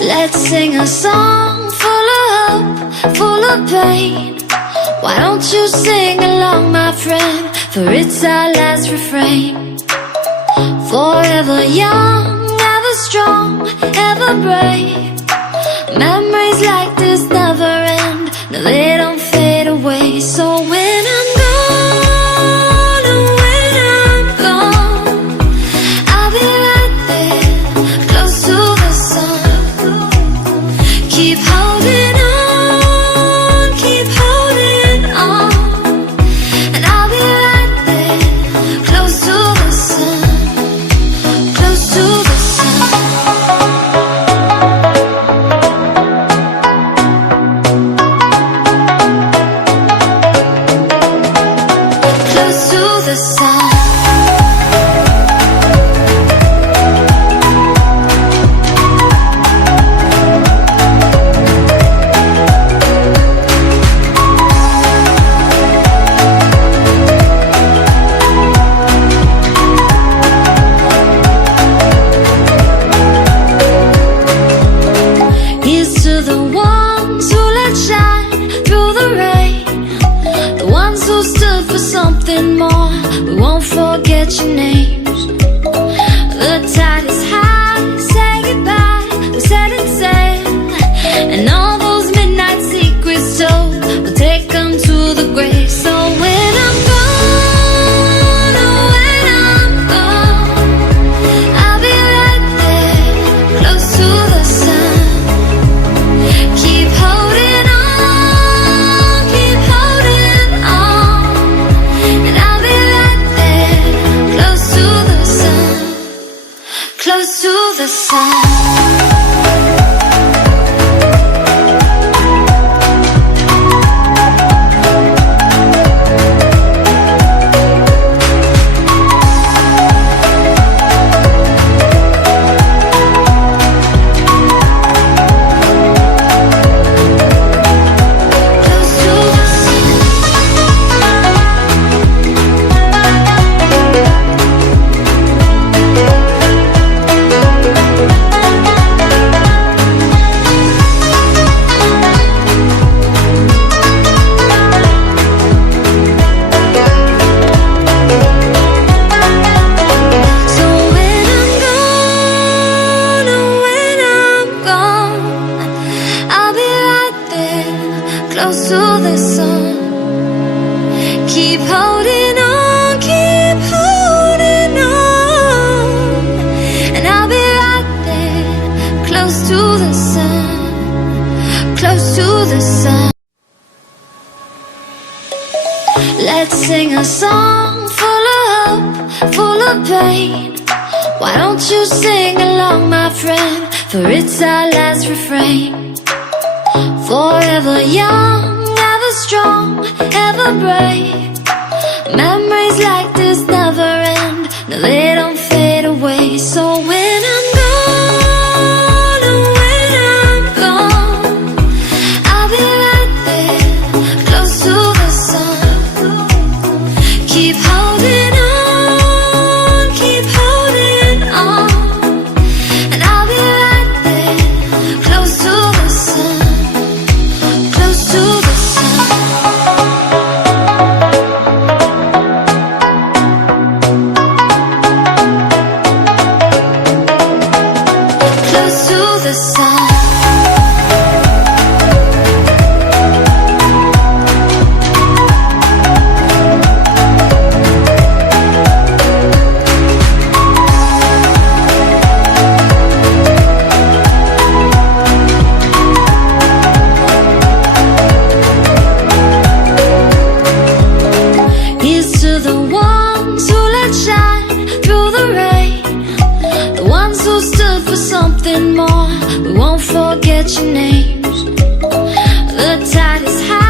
Let's sing a song full of hope, full of pain. Why don't you sing along, my friend? For it's our last refrain. Forever young, ever strong, ever brave. Memories like this never end. No, they don't fade away. So when I'm gone, oh, when I'm gone, I'll be right there, close to the sun. Keep holding on, keep holding on, and I'll be right there, close to the sun, close to the sun. Close to the sun. Here's to the ones who let shine through the rain, the ones who stood for something more. We won't forget your names. The tide is high, say goodbye, we set it sail, and all those midnight secrets told, we'll take them to the grave. So when I'm gone, oh, when I'm gone, I'll be right there, close to the sun. Keep holding on, keep holding on, and I'll be right there, close to the sun, close to the sun. So when I'm gone, oh, when I'm gone, I'll be right there, close to the sun. Keep holding on, keep holding on, and I'll be right there, close to the sun, close to the sun. Let's sing a song full of hope, full of pain. Why don't you sing along, my friend? For it's our last refrain. Forever young, ever strong, ever brave. Memories like this never end. No, they don't fade away. So when I'm gone, oh, when I'm gone, I'll be right there, close to the sun. Keep holding on, keep holding on, and I'll be right there, close to the sun, close to the sun. Close to the sun. Here's to the ones who let shine through the rain, the ones who stood for something more. We won't forget your names. The tide is high,